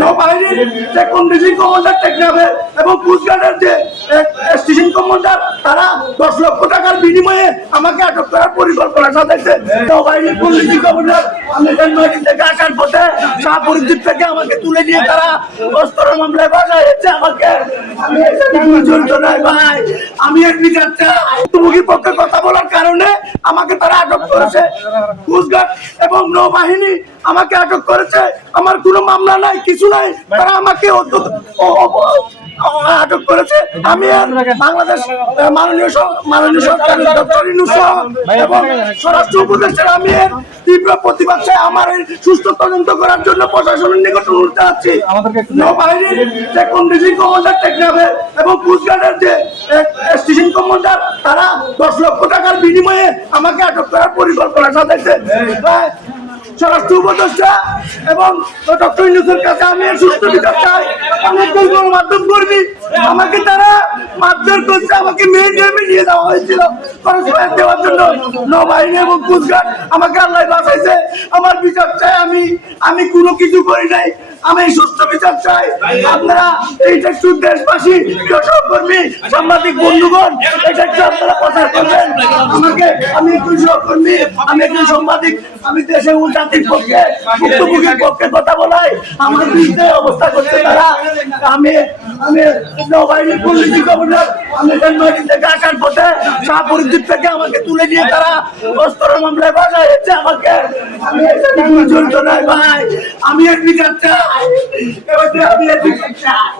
নৌবাহিনীর যে condition commander টেকনাফের এবং কোস্টগার্ডের যে স্টেশন কমান্ডার তারা 10 লক্ষ টাকার বিনিময়ে আমাকে আটক করার পরিকল্পনা সাজাইছে। নৌবাহিনীর কন্ডিশন কমান্ডার আমি নদী থেকে আসার পথে শাহপুরদ্বীপ থেকে আমাকে তুলে নিয়ে তারা অস্ত্র মামলায় বাজাইছে আমাকে। আমি জড়িত নয় ভাই, আমি এর বিচার চাই। মুখের পক্ষে কথা বলার কারণে আমাকে তারা আটক করেছে। কোস্টগার্ড এবং নৌবাহিনী আমাকে আটক করেছে। আমার কোনো মামলা নাই, কিছু নাই, তারা আমাকে আটক করেছে। আমি বাংলাদেশ মাননীয় সরকার ডক্টর ইউনূস এবং স্বরাষ্ট্র উপদেষ্টার আমি এর তীব্র প্রতিবাদ চাই। আমার এই সুষ্ঠু তদন্ত করার জন্য প্রশাসনের নিকট অনুরোধ জানাচ্ছি। নৌবাহিনীর যে কন্ডিশন কমান্ডার টেকনাফের এবং কোস্টগার্ডের যে স্টেশন কমান্ডার তারা 10 লক্ষ টাকার বিনিময়ে আমাকে আটক করার পরিকল্পনা সাজাইছে। স্বরাষ্ট্র উপদেষ্টা এবং ডক্টর ইউনূসের কাছে আমি সুষ্ঠু বিচার চাই। অনেক গণমাধ্যম কর্মী আমাকে তারা মারধর করছে, আমাকে মেয়ে নিয়ে যাওয়া হয়েছিল দেওয়ার জন্য। নৌবাহিনী এবং কোস্টগার্ড আমাকে আল্লাহ বাঁচাইছে। আমার বিচার চাই। আমি কোনো কিছু করি নাই, আমি সুস্থ বিচার চাই। আপনারা এইটা একটু দেশবাসী, সহকর্মী, সাংবাদিক বন্ধুগণ, এটা একটু আপনারা প্রচার করবেন। আমি একজন সহকর্মী, আমি একজন সাংবাদিক, আমি দেশের জাতির পক্ষে মুক্তমুখীর পক্ষে কথা বলাই। আমার বিরুদ্ধে অবস্থা করছে তারা। আমি নৌবাহিনীর পুলিশ কমান্ডার আমি নদী থেকে আসার পথে শাহপুরদ্বীপ থেকে আমাকে তুলে নিয়ে তারা অস্ত্র মামলায় বাজাইছে আমাকে। আমি জড়িত নয় ভাই, আমি এর বিচার চাই। আমি এর বিচার চাই।